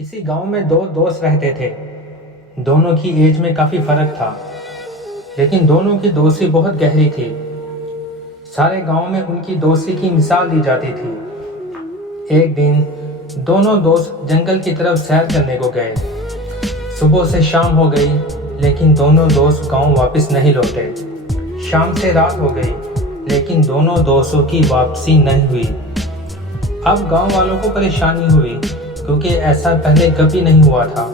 کسی گاؤں میں دو دوست رہتے تھے۔ دونوں کی ایج میں کافی فرق تھا، لیکن دونوں کی دوستی بہت گہری تھی۔ سارے گاؤں میں ان کی دوستی کی مثال دی جاتی تھی۔ ایک دن دونوں دوست جنگل کی طرف سیر کرنے کو گئے۔ صبح سے شام ہو گئی، لیکن دونوں دوست گاؤں واپس نہیں لوٹے۔ شام سے رات ہو گئی، لیکن دونوں دوستوں کی واپسی نہیں ہوئی۔ اب گاؤں والوں کو پریشانی ہوئی، کیونکہ ایسا پہلے کبھی نہیں ہوا تھا۔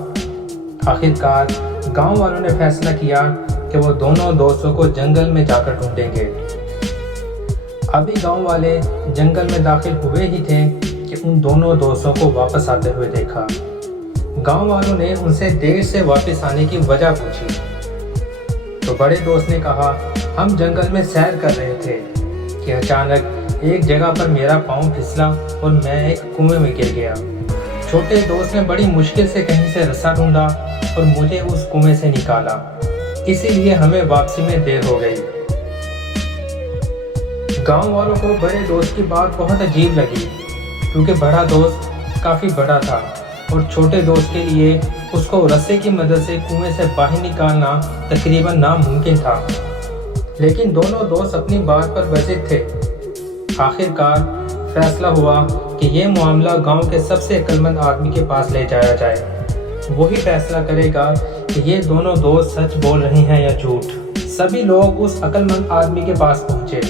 آخر کار گاؤں والوں نے فیصلہ کیا کہ وہ دونوں دوستوں کو جنگل میں جا کر ڈھونڈیں گے۔ ابھی گاؤں والے جنگل میں داخل ہوئے ہی تھے کہ ان دونوں دوستوں کو واپس آتے ہوئے دیکھا۔ گاؤں والوں نے ان سے دیر سے واپس آنے کی وجہ پوچھی، تو بڑے دوست نے کہا، ہم جنگل میں سیر کر رہے تھے کہ اچانک ایک جگہ پر میرا پاؤں پھسلا اور میں ایک کنویں میں گر گیا۔ چھوٹے دوست نے بڑی مشکل سے کہیں سے رسا ڈھونڈا اور مجھے اس کنویں سے نکالا، اسی لیے ہمیں واپسی میں دیر ہو گئی۔ گاؤں والوں کو بڑے دوست کی بات بہت عجیب لگی، کیونکہ بڑا دوست کافی بڑا تھا اور چھوٹے دوست کے لیے اس کو رسے کی مدد سے کنویں سے باہر نکالنا تقریباً ناممکن تھا۔ لیکن دونوں دوست اپنی بات پر بضد تھے۔ آخر کار فیصلہ ہوا کہ یہ معاملہ گاؤں کے سب سے عقل مند آدمی کے پاس لے جایا جائے۔ وہی فیصلہ کرے گا کہ یہ دونوں دوست سچ بول رہے ہیں یا جھوٹ۔ سبھی لوگ اس عقل مند آدمی کے پاس پہنچے،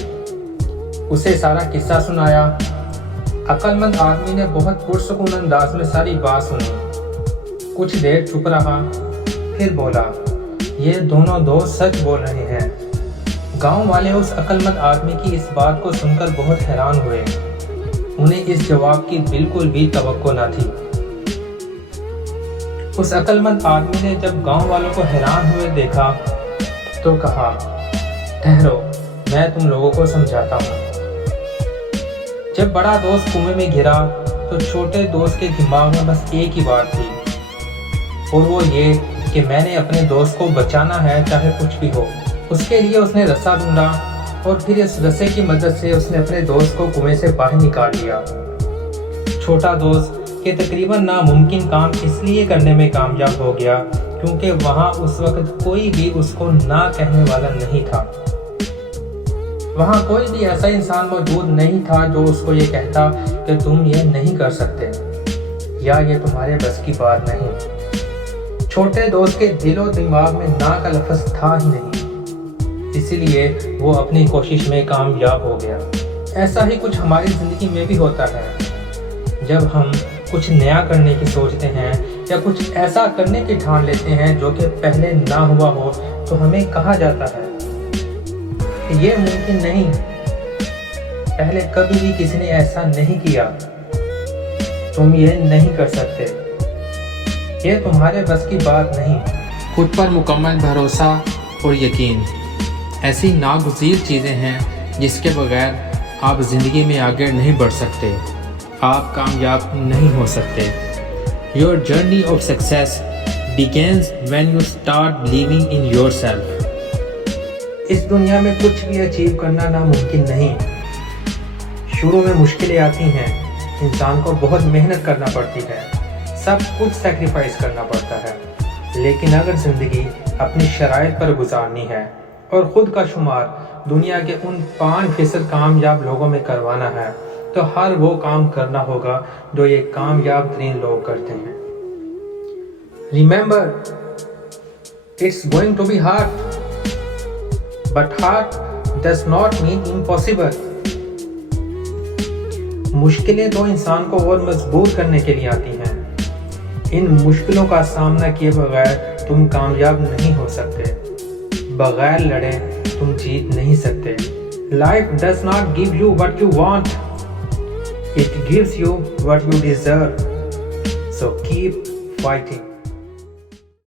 اسے سارا قصہ سنایا۔ عقل مند آدمی نے بہت پرسکون انداز میں ساری بات سنی، کچھ دیر چپ رہا، پھر بولا، یہ دونوں دوست سچ بول رہے ہیں۔ گاؤں والے اس عقل مند آدمی کی اس بات کو سن کر بہت حیران ہوئے۔ انہیں اس جواب کی بالکل بھی توقع نہ تھی۔ اس عقل مند آدمی نے جب گاؤں والوں کو حیران ہوئے دیکھا تو کہا، ٹھہرو، میں تم لوگوں کو سمجھاتا ہوں۔ جب بڑا دوست کنویں میں گرا تو چھوٹے دوست کے دماغ میں بس ایک ہی بات تھی، اور وہ یہ کہ میں نے اپنے دوست کو بچانا ہے چاہے کچھ بھی ہو۔ اس کے لیے اس نے رسا ڈھونڈا اور پھر اس رسے کی مدد سے اس نے اپنے دوست کو کنویں سے باہر نکال لیا۔ چھوٹا دوست کہ تقریباً ناممکن کام اس لیے کرنے میں کامیاب ہو گیا کیونکہ وہاں اس وقت کوئی بھی اس کو نہ کہنے والا نہیں تھا۔ وہاں کوئی بھی ایسا انسان موجود نہیں تھا جو اس کو یہ کہتا کہ تم یہ نہیں کر سکتے یا یہ تمہارے بس کی بات نہیں۔ چھوٹے دوست کے دل و دماغ میں نہ کا لفظ تھا ہی نہیں، اسی لیے وہ اپنی کوشش میں کامیاب ہو گیا۔ ایسا ہی کچھ ہماری زندگی میں بھی ہوتا ہے۔ جب ہم کچھ نیا کرنے کی سوچتے ہیں یا کچھ ایسا کرنے کی ٹھان لیتے ہیں جو کہ پہلے نہ ہوا ہو تو ہمیں کہا جاتا ہے کہ یہ ممکن نہیں، پہلے کبھی بھی کسی نے ایسا نہیں کیا، تم یہ نہیں کر سکتے، یہ تمہارے بس کی بات نہیں۔ خود پر مکمل بھروسہ اور یقین ایسی ناگزیر چیزیں ہیں جس کے بغیر آپ زندگی میں آگے نہیں بڑھ سکتے، آپ کامیاب نہیں ہو سکتے۔ Your journey of success begins when you start believing in yourself۔ اس دنیا میں کچھ بھی اچیو کرنا ناممکن نہیں۔ شروع میں مشکلیں آتی ہیں، انسان کو بہت محنت کرنا پڑتی ہے، سب کچھ سیکریفائس کرنا پڑتا ہے، لیکن اگر زندگی اپنی شرائط پر گزارنی ہے اور خود کا شمار دنیا کے ان 5% کامیاب لوگوں میں کروانا ہے تو ہر وہ کام کرنا ہوگا جو یہ کامیاب ترین لوگ کرتے ہیں۔ Remember, it's going to be hard, but hard does not mean impossible۔ مشکلیں تو انسان کو اور مضبوط کرنے کے لیے آتی ہیں۔ ان مشکلوں کا سامنا کیے بغیر تم کامیاب نہیں ہو سکتے، بغیر لڑے تم جیت نہیں سکتے۔ Life does not give you what you want, it gives you what you deserve, so keep fighting۔